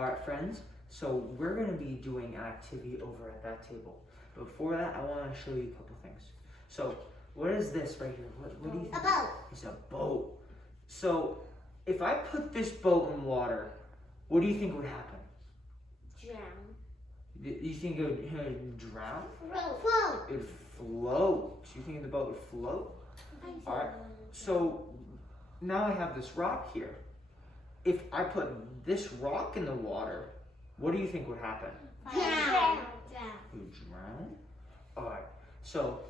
All right, friends. So we're gonna be doing an activity over at that table. Before that, I want to show you a couple things. So what is this right here? What do you think? A boat. It's a boat. So if I put this boat in water, what do you think would happen? Drown. You think it would drown? Float. It would float. You think the boat would float? All right. So now I have this rock here. If I put this rock in the water, what do you think would happen? Drown. It would drown? All right. So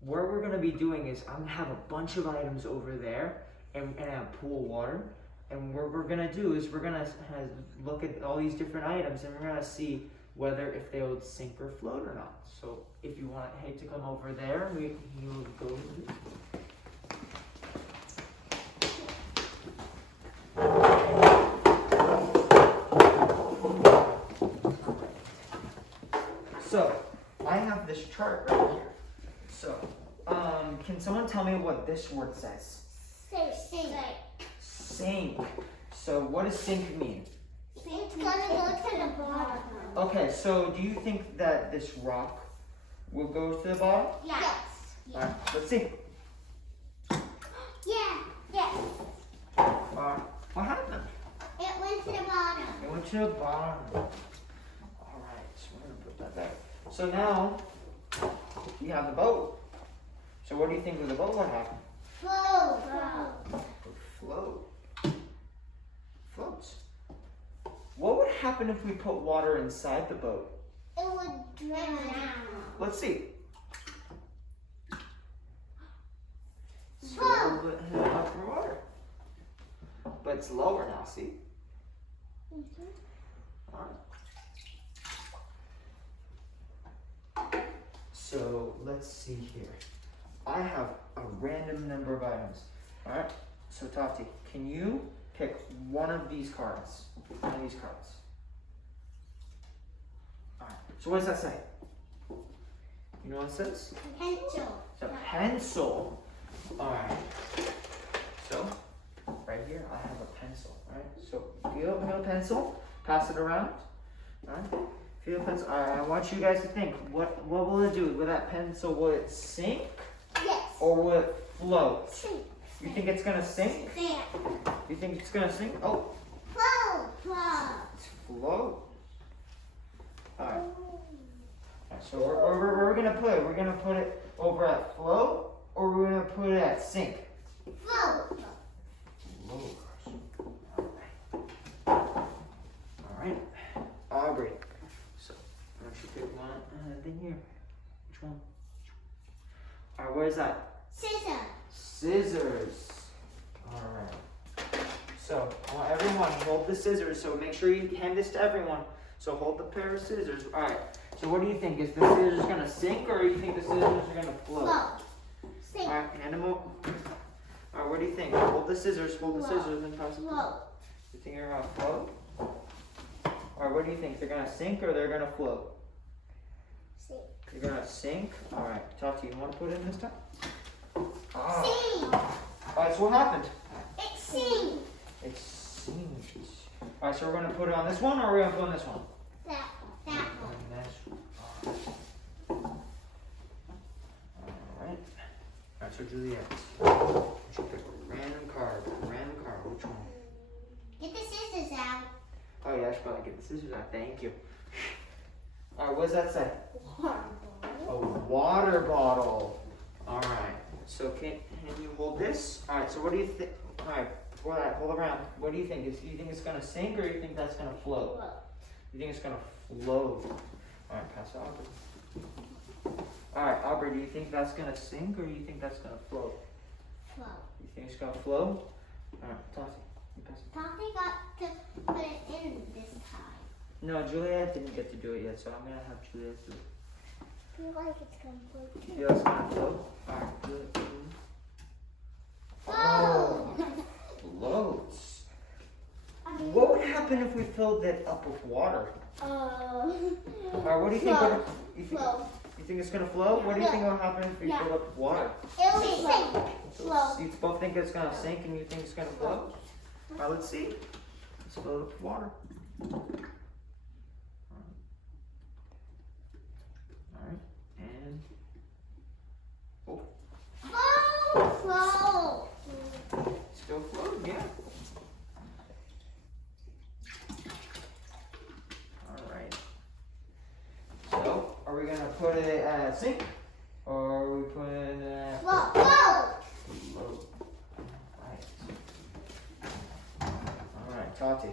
what we're gonna be doing is I'm gonna have a bunch of items over there and have pool water. And what we're gonna do is we're gonna look at all these different items and we're gonna see whether if they would sink or float or not. So if you want Hank to come over there, he'll go. So I have this chart right here. So can someone tell me what this word says? Sink. Sink. So what does sink mean? It's gonna go to the bottom. Okay, so do you think that this rock will go to the bottom? Yes. All right, let's see. Yeah. Yes. What happened? It went to the bottom. It went to the bottom. All right, so we're gonna put that back. So now we have the boat. So what do you think of the boat? What happened? Float. Float. Floats. What would happen if we put water inside the boat? It would drown. Let's see. It's a Float. little bit enough for water. But it's lower now, see? All right. So let's see here. I have a random number of items. All right. So Tati, can you pick one of these cards? One of these cards. All right. So what does that say? You know what it says? Pencil. It's a pencil. All right. So right here, I have a pencil. All right. So feel a pencil. Pass it around. All right. Feel a pencil. All right. I want you guys to think. What will it do with that pencil? Will it sink Yes. or will it float? Sink. You think it's gonna sink? There. You think it's gonna sink? Oh, Float. it's float. All right. So we're gonna put it. We're gonna put it over at float, or we're gonna put it at sink. Float. Float. All right. Aubrey. So why don't you pick one thing here? Which one? All right. What is that? Scissors. Scissors. All right. So I want everyone hold the scissors. So make sure you hand this to everyone. So hold the pair of scissors. All right. So what do you think? Is the scissors gonna sink, or do you think the scissors are gonna float? Float. Sink. All right. Hand them over. All right. What do you think? Hold the scissors. Hold the Float. scissors and pass it. Float. You think they're gonna float? All right. What do you think? They're gonna sink or they're gonna float? Sink. They're gonna sink. All right. Tati, you want to put it in this time? Ah. Sink. All right. So what happened? It sinks. It sinks. All right, so we're gonna put it on this one, or we're gonna put it on this one? That one. On this one. All right. All right. So Juliet, you should pick a random card. Random card. Which one? Get the scissors out. Oh yeah, I should probably get the scissors out. Thank you. All right. What does that say? A water bottle. All right. So can you hold this? All right. So what do you think? All right. Before that, hold around. What do you think? Do you think it's gonna sink or do you think that's gonna float? You think it's gonna float? All right, pass it Aubrey. All right, Aubrey, do you think that's gonna sink or do you think that's gonna float? Float. You think it's gonna float? All right, Tati, you pass it. Tommy got to put it in this time. No, Juliet didn't get to do it yet, so I'm gonna have Juliet do it. I feel like it's gonna float You too. feel it's gonna float? All right, do it. Oh. Floats. What would happen if we filled it up with water? All right, what do you think? Float. You think it's gonna float? What do you think will happen if we fill it up with water? It'll sink. Float. You both think it's gonna sink and you think it's gonna float? All right, let's see. Let's fill it up with water. Alright, and oh. Float. Still floating, yeah. Alright. So, are we gonna put it at a sink? Or are we putting it at Float. float? Alright, Tati.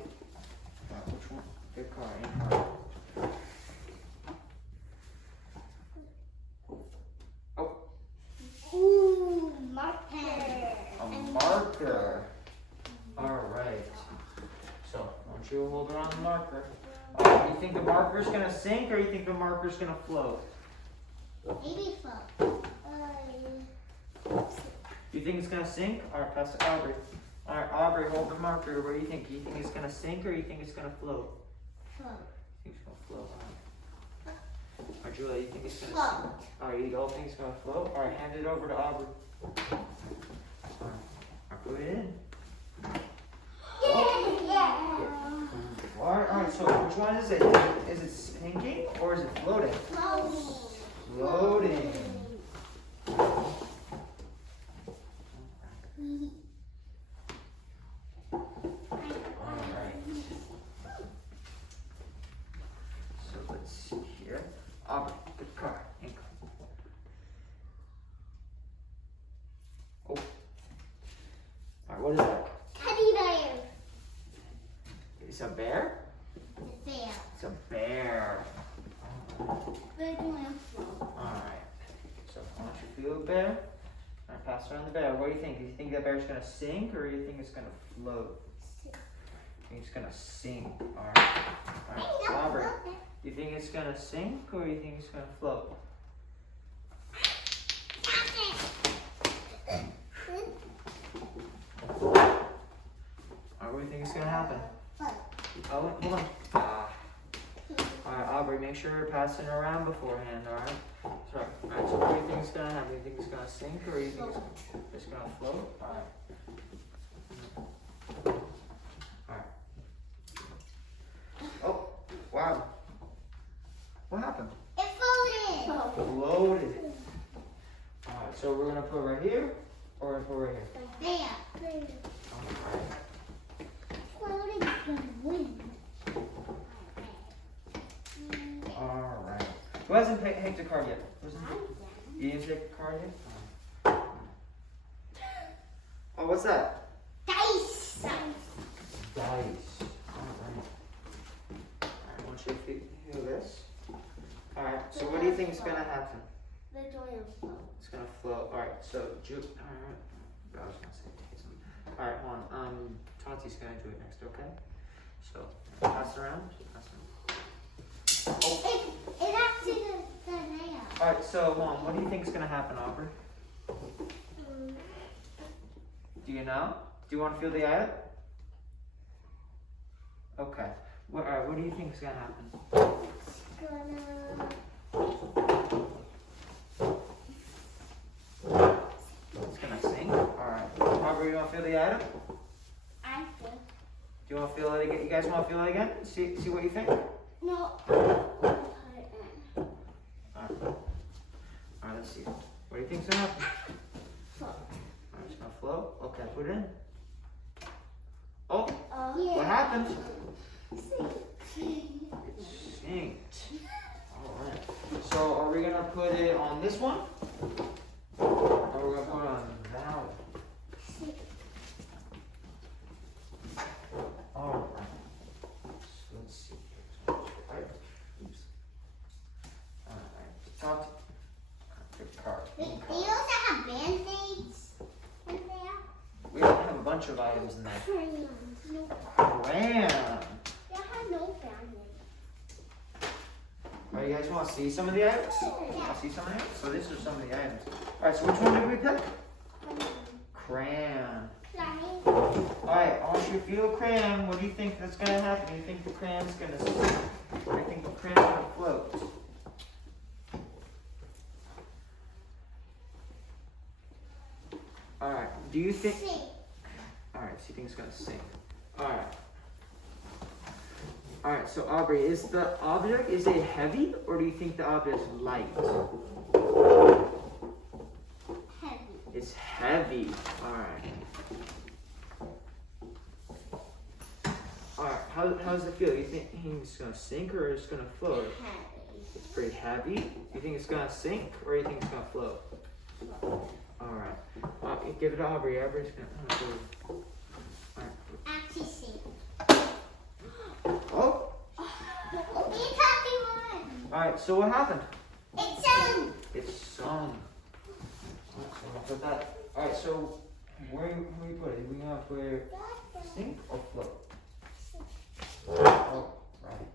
Which one? Good car, and car. Oh, Ooh, marker. a marker. Alright. So, why don't you hold around the marker? You think the marker's gonna sink or you think the marker's gonna float? Maybe float. You think it's gonna sink? Alright, pass to Aubrey. Alright, Aubrey, hold the marker. What do you think? Do you think it's gonna sink or you think it's gonna float? Float. I think it's gonna float. Alright, Julia, you think it's gonna Float. sink? Alright, you all think it's gonna float? Alright, hand it over to Aubrey. Alright, put it in. Alright, so which one is it? Is it sinking or is it floating? Floating. Alright. So let's see here. Aubrey, good car. Ink. Oh. Alright, what is that? Teddy bear. It's a bear? Bear. It's a bear. They're going to float. Alright. So why don't you feel a bear? Alright, pass around the bear. What do you think? Do you think that bear's gonna sink or do you think it's gonna float? I think it's gonna sink. Alright. Alright, Aubrey. Do you think it's gonna sink or do you think it's gonna float? Alright, what do you think is gonna happen? Oh, hold on. Alright, Aubrey, make sure you're passing around beforehand, alright? Sorry. Alright, so what do you think is gonna happen? Do you think it's gonna sink or do you think it's gonna float? Alright. Alright. Oh, wow. What happened? It floated. Floated. Alright, so we're gonna put right here or we're gonna put right here? There. Alright. Floating in the wind. Alright. Who hasn't picked a card yet? You didn't pick a card yet? Oh, what's that? Dice. Dice. Alright. Alright, I want you to feel this. Alright, so what do you think is gonna happen? They're going to float. It's gonna float. Alright, so alright. I was gonna say take some. Alright, hold on. Tati's gonna do it next, okay? So pass it around. Oh. It actually the nail. Alright, so Mom, what do you think is gonna happen, Aubrey? Do you know? Do you want to feel the item? Okay. Alright, what do you think is gonna happen? It's gonna sink. Alright. Aubrey, you wanna feel the item? I do. Do you wanna feel it again? You guys wanna feel it again? See what you think? No. Alright. Alright, let's see. What do you think's gonna happen? Float. Alright, it's gonna float. Okay, put it in. Oh, Yeah. what happened? See. It sinked. Alright. So are we gonna put it on this one? Or are we gonna put it on that one? Alright. So let's see. Alright. Oops. Alright. Talk. Good card. They also have band-aids in there. We don't have a bunch of items in there. Crayons. No. Crayon. They have no band-aids. Alright, you guys want to see some of the items? Yeah. I'll see some of the items. So these are some of the items. Alright, so which one did we pick? Crayon. Alright, I want you to feel a crayon. What do you think that's gonna happen? Do you think the crayon's gonna sink? Or do you think the crayon's gonna float? Alright, do you think... Alright, so you think it's gonna sink. Alright. Alright, so Aubrey, is the object, is it heavy or do you think the object's light? Heavy. It's heavy. Alright. Alright, how does it feel? You think it's gonna sink or it's gonna float? Heavy. It's pretty heavy. You think it's gonna sink or you think it's gonna float? Alright. Give it to Aubrey. Aubrey's gonna float. Alright. Actually, sink. Oh! Alright, so what happened? It's sunk. It's sung. Put that. Alright, so where we put it? We gonna put it sink or float? Oh, right.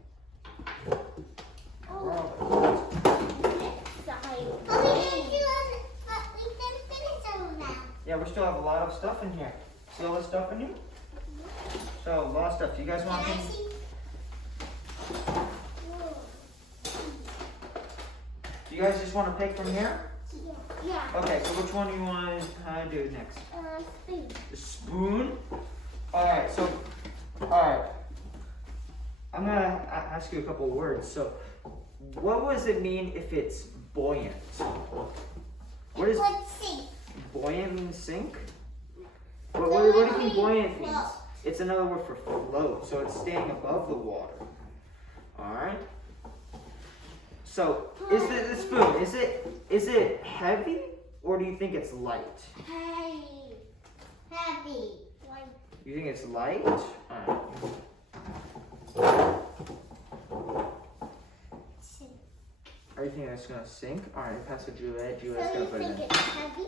Yeah, we still have a lot of stuff in here. See all this stuff in here? So a lot of stuff. Do you guys want to? Do you guys just want to pick from here? Yeah. Okay, so which one do you want to do next? Spoon. The spoon? Alright, so, alright. I'm going to ask you a couple words. So, what does it mean if it's buoyant? What is Sink. buoyant mean sink? What do you think buoyant means? Float. It's another word for float, so it's staying above the water. Alright? So, is the spoon, is it heavy or do you think it's light? Heavy. Heavy. You think it's light? Alright. Sink. Are you thinking it's gonna sink? Alright, pass it to Juliet. So Juliet's you gonna put it think in. it's heavy?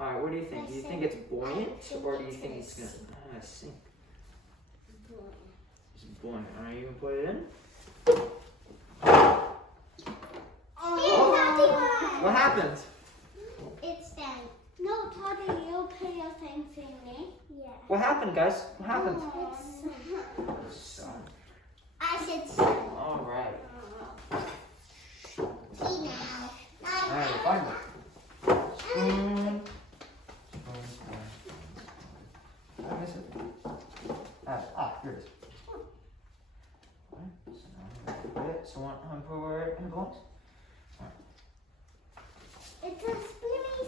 Alright, what do you think? Do you think it's buoyant or do you think it's gonna sink? It's buoyant. Alright, you gonna put it in? What happened? It's done. No, Toddy, you pay your thing for me. Yeah. What happened, guys? What happened? It's Sun. I said so. Alright. See now. Alright, find it. Spoon. Did I miss it? Here it is. Alright, so now I'm gonna put it. So I'm put where it belongs? It's a spoony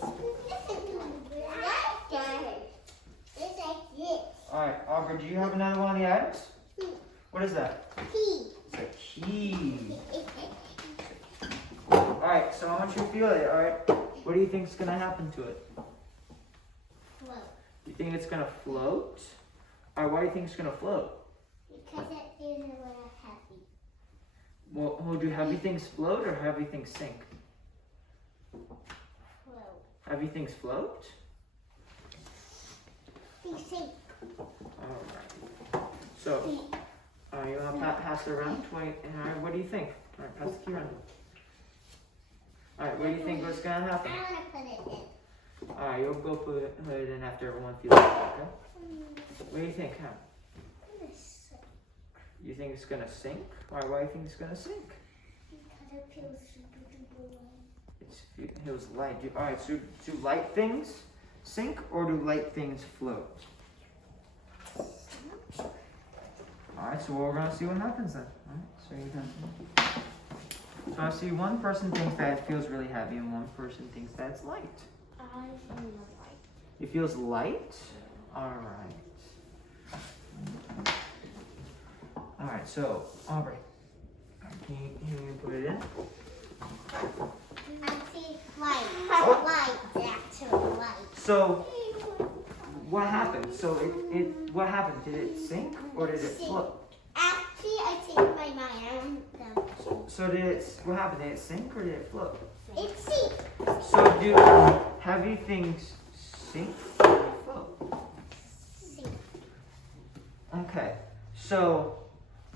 It's like this. Alright, Aubrey, do you have another one of the items? What is that? Key. It's a key. Alright, so I want you to feel it, alright? What do you think is going to happen to it? Float. Do you think it's going to float? Alright, why do you think it's going to float? Because it is a little heavy. Well, do heavy things float or heavy things sink? Float. Heavy things float? They sink. Alright. So, you want to pass it around? Alright, what do you think? Alright, pass the key around. Alright, what do you think was going to happen? I want to put it in. Alright, you'll go put it in after everyone feels it, okay? What do you think, huh? You think it's gonna sink? Why do you think it's gonna sink? Because it feels super light. It feels light. Alright, so do light things sink or do light things float? Alright, so we're gonna see what happens then. Alright, so you're done. So I see one person thinks that it feels really heavy and one person thinks that it's light. I feel light. It feels light? Alright. Alright, so Aubrey, can you put it in? I see light. Light, actual light. So what happened? So what happened? Did it sink or did it float? Actually, I changed my mind. So what happened? Did it sink or did it float? It sinks. So do heavy things sink or float? Sink. Okay. So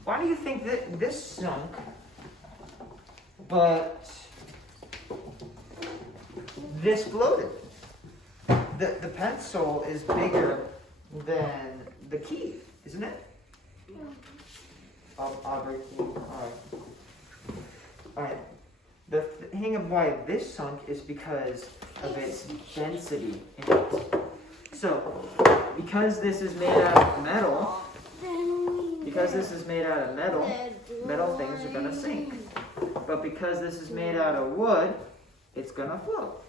why do you think that this sunk, but this floated? The pencil is bigger than the key, isn't it? Aubrey, alright. The thing of why this sunk is because of its density in it. So, because this is made out of metal, Because this is made out of metal, metal things are gonna sink. But because this is made out of wood, it's gonna float.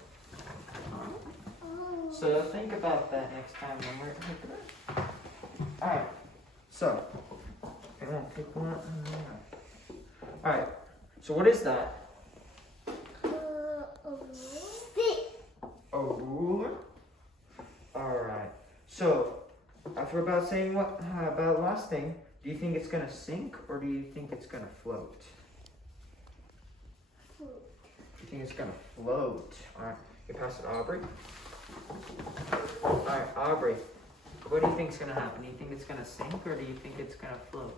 So think about that next time when we're looking at it. Alright, so I'm gonna pick one. Alright, so what is that? A ruler? Alright, so after about saying what about last thing, do you think it's gonna sink or do you think it's gonna float? You think it's gonna float? Alright, you pass it to Aubrey. Alright, Aubrey, what do you think is gonna happen? Do you think it's gonna sink or do you think it's gonna float?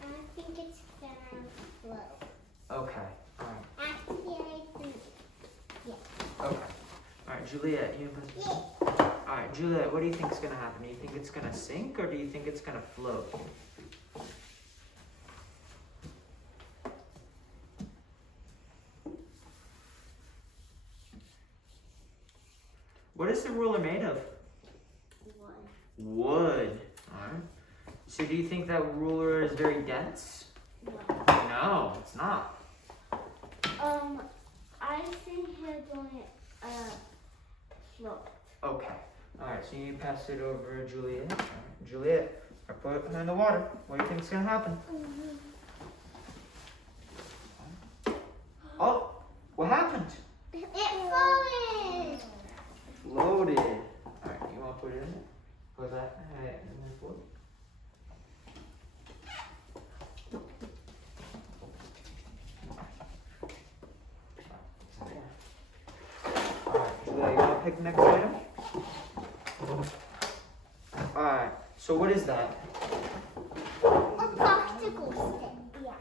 I think it's gonna float. Okay, alright. Actually, I think, yeah. Okay. Alright, Juliet, you Yeah. Alright, Juliet, what do you think is gonna happen? Do you think it's gonna sink or do you think it's gonna float? What is the ruler made of? Wood. Alright. So do you think that ruler is very dense? No, it's not. I think it's going to float. Okay. Alright, so you pass it over to Juliet. Alright, Juliet, I put it in the water. What do you think is gonna happen? Oh, what happened? It floated. Floated. Alright, you wanna put it in there? Put that in the float. Alright, Juliet, you wanna pick the next item? Alright, so what is that? A popsicle stick. Yeah.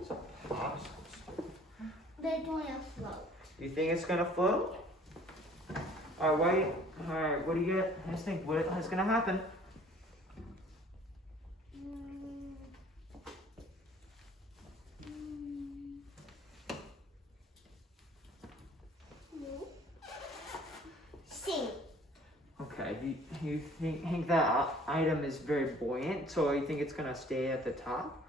It's a popsicle stick. They're going to float. You think it's gonna float? Alright, what do you get? Let's think, what is gonna happen? Sink. Okay, do you think that item is very buoyant, so you think it's gonna stay at the top?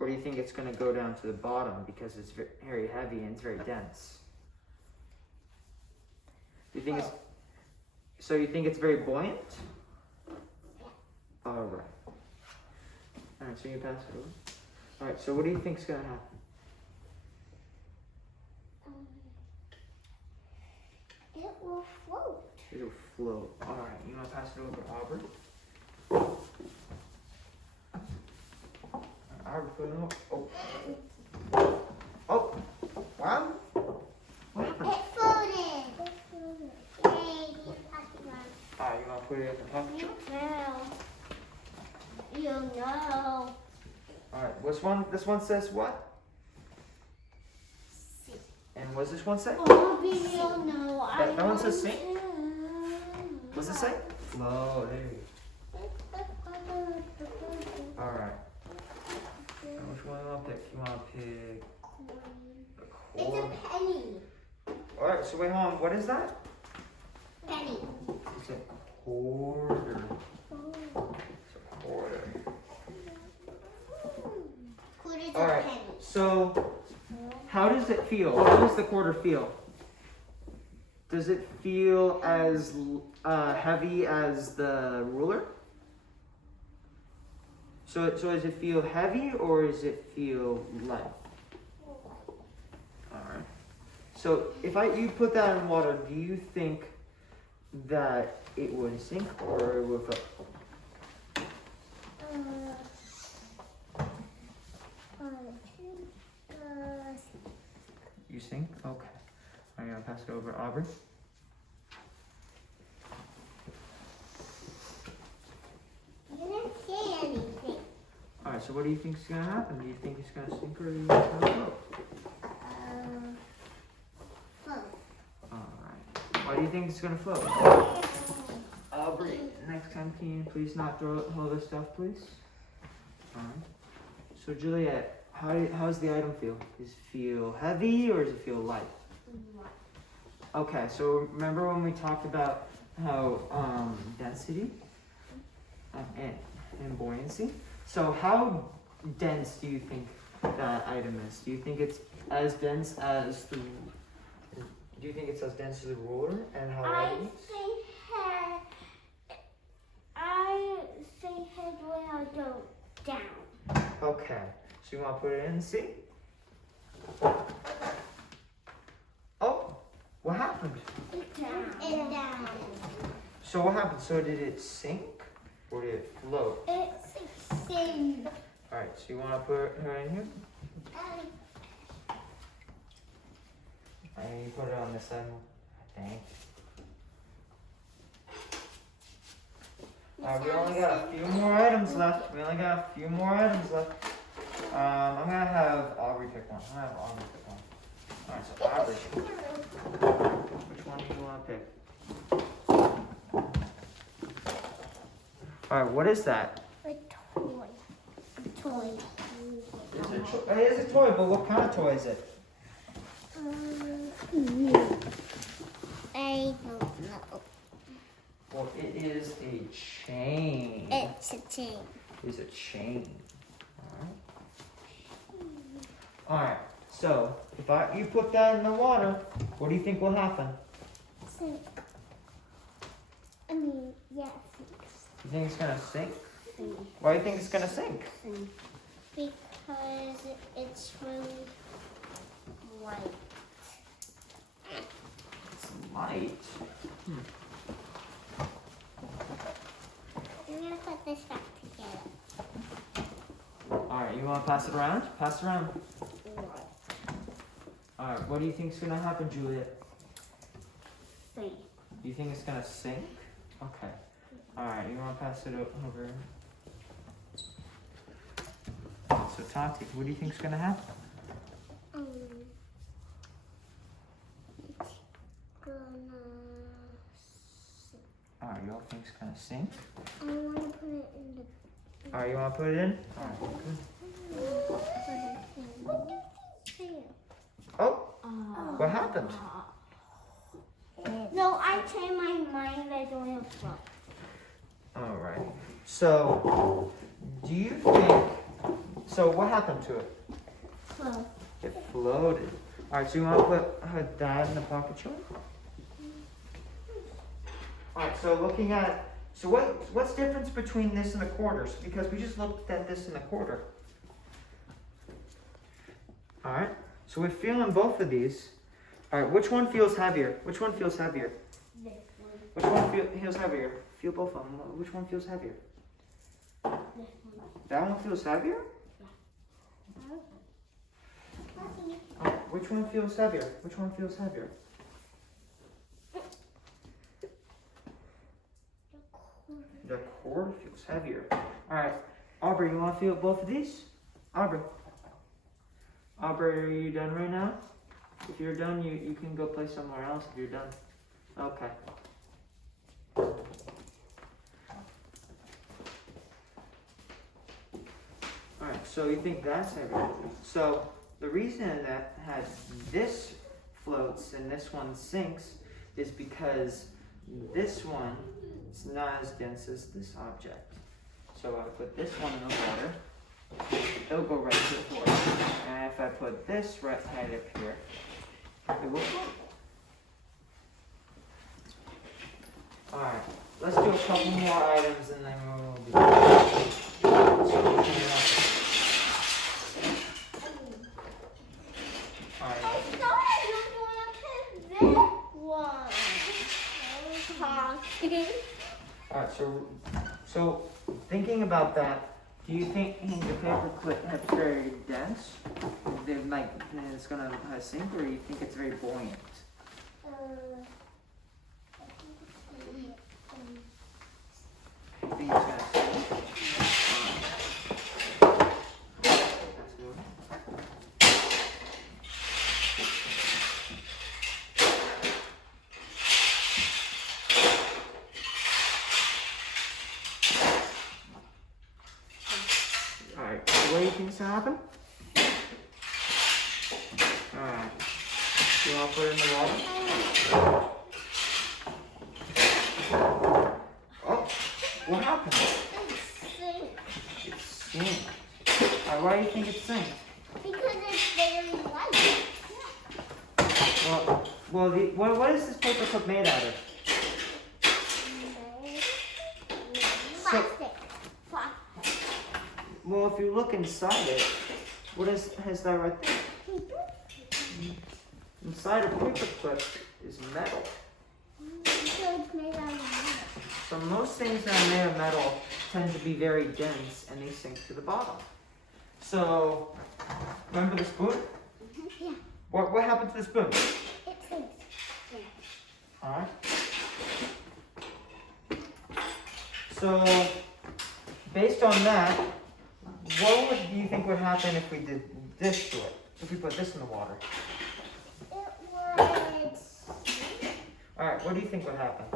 Or do you think it's gonna go down to the bottom because it's very heavy and it's very dense? Do you think it's, so you think it's very buoyant? Alright. Alright, so you pass it over. Alright, so what do you think is gonna happen? It will float. It'll float. Alright, you wanna pass it over to Aubrey? Aubrey, put it on. Oh. Oh. Wow. What happened? It floated. Yay, you pocket one. Alright, you wanna put it in the pocket jar? No. You know. Alright, this one says what? And what's this one say? Oh, baby, you know. That one says sink? What's it say? Flow, there you go. Alright. Which one do you want to pick? You want to pick a It's quarter? a penny. Alright, so wait, hold on. What is that? Penny. It's a quarter. It's a quarter. Quarter's a Alright, penny. so how does it feel? How does the quarter feel? Does it feel as heavy as the ruler? So does it feel heavy or does it feel light? Alright. So if you put that in water, do you think that it would sink or it would float? You sink? Okay. I'm gonna pass it over to Aubrey. You didn't say anything. Alright, so what do you think is gonna happen? Do you think it's gonna sink or do you think it's gonna float? Float. Alright. Why do you think it's gonna float? Aubrey, next time can you please not throw all this stuff, please? Alright. So Juliet, how's the item feel? Does it feel heavy or does it feel light? Okay, so remember when we talked about how density and buoyancy? So how dense do you think that item is? Do you think it's as dense as the? Do you think it's as dense as the ruler and how light it is? I think head will go down. Okay. So you want to put it in and see? Oh, what happened? It down. So what happened? So did it sink or did it float? It's sing. All right. So you want to put her in here? And you put it on this side. Thank you. We only got a few more items left. I'm gonna have Aubrey pick one. Alright, so Aubrey. Which one do you want to pick? Alright, what is that? A toy. It is a toy, but what kind of toy is it? I don't know. Well, it is a chain. It's a chain. It's a chain. Alright, so if you put that in the water, what do you think will happen? Sink. I mean, yes. You think it's gonna sink? Why do you think it's gonna sink? Because it's really white. It's light. I'm gonna put this back together. Alright, you wanna pass it around? Pass it around. Alright, what do you think's gonna happen, Juliet? Sink. You think it's gonna sink? Okay. Alright, you wanna pass it over? So Tati, what do you think's gonna happen? It's gonna sink. Alright, you all think it's gonna sink? I wanna put it in the. Alright, you wanna put it in? Alright, good. Oh, what happened? No, I changed my mind. I don't have fun. Alright, so do you think, so what happened to it? Well, It floated. Alright, so you want to put her dad in the pocket show? Alright, so looking at, so what's the difference between this and the quarters? Because we just looked at this in the quarter. Alright, so we're feeling both of these. Alright, which one feels heavier? Which one feels heavier? this one. Which one feels heavier? Feel both of them. Which one feels heavier? This one. That one feels heavier? Oh, which one feels heavier? Which one feels heavier? The cord feels heavier. Alright, Aubrey, you want to feel both of these? Aubrey, are you done right now? If you're done, you can go play somewhere else if you're done. Okay. Alright, so you think that's heavier. So the reason that this floats and this one sinks is because this one is not as dense as this object. So I put this one in the water, it'll go right to the floor. And if I put this right head up here, it will float. Alright, let's do a couple more items and then we'll be done. So, alright. I thought you were going to pick this one. Alright, so thinking about that, do you think the paper clip is very dense? It's gonna sink, or do you think it's very buoyant? I think it's gonna sink. That's good. Alright, what do you think's gonna happen? Alright. You wanna put it in the water? Oh, what happened? It Sink. Why do you think it's sink? Because it's very light. Well, what is this paper cup made out of? Plastic. Well, if you look inside it, what is that right there? Inside a paper clip is metal. So it's made out of metal. So most things that are made of metal tend to be very dense and they sink to the bottom. So, remember the spoon? Yeah. What happened to the spoon? It sinks. Alright. So, based on that, what do you think would happen if we did this to it? If we put this in the water? It would. Alright, what do you think would happen?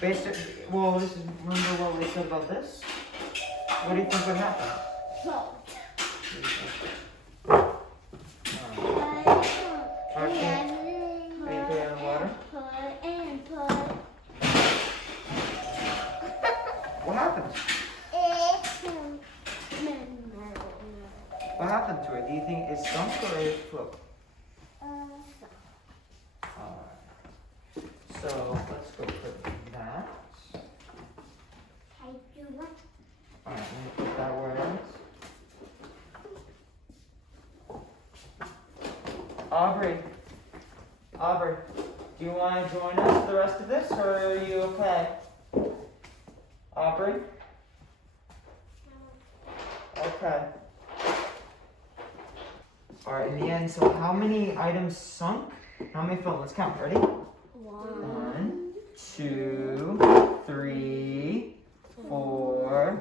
Remember what we said about this? What do you think would happen? Salt. Alright, can you put it in the water? What happened? What happened to it? Do you think it sunk or it float? Alright. So let's go put that. Alright, let me put that where it is. Aubrey, do you want to join us for the rest of this, or are you okay? Aubrey? Okay. Alright, in the end, so how many items sunk? How many fell? Let's count. Ready? 1, 2, 3, 4,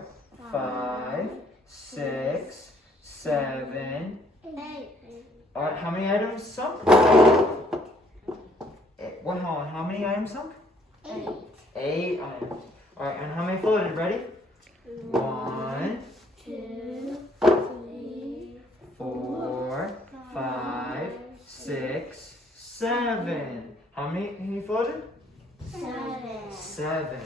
5, 6, 7. Alright, how many items sunk? Hold on, how many items sunk? 8 items. Alright, and how many floated? Ready? 1, 2, 4, 5, 6, 7. How many floated? 7.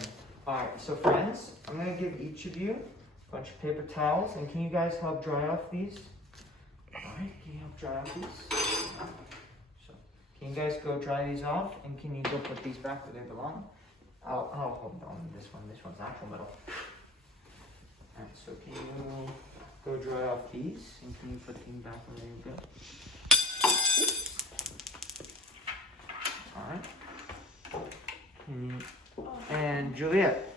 Alright, so friends, I'm going to give each of you a bunch of paper towels, and can you guys help dry off these? Alright, can you help dry off these? So, can you guys go dry these off, and can you go put these back where they belong? I'll hold on to this one. This one's actual metal. Alright, so can you go dry off these, and can you put them back where they go? Alright. And Juliet,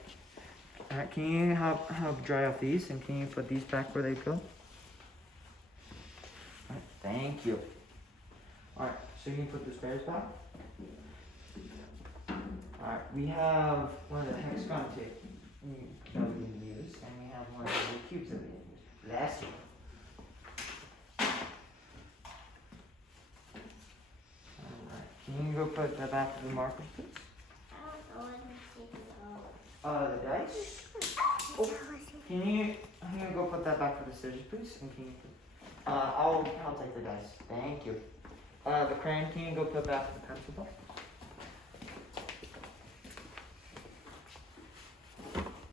alright, can you help dry off these, and can you put these back where they go? Alright, thank you. Alright, so you can put the spares back. Alright, we have one of the hexagon tape that we use, and we have one of the cubes that we use. Last one. Alright, can you go put that back to the markers, please? The dice? Oh, can you go put that back for the scissors, please? And can you I'll take the dice. Thank you. The crayon, can you go put back the pencil box?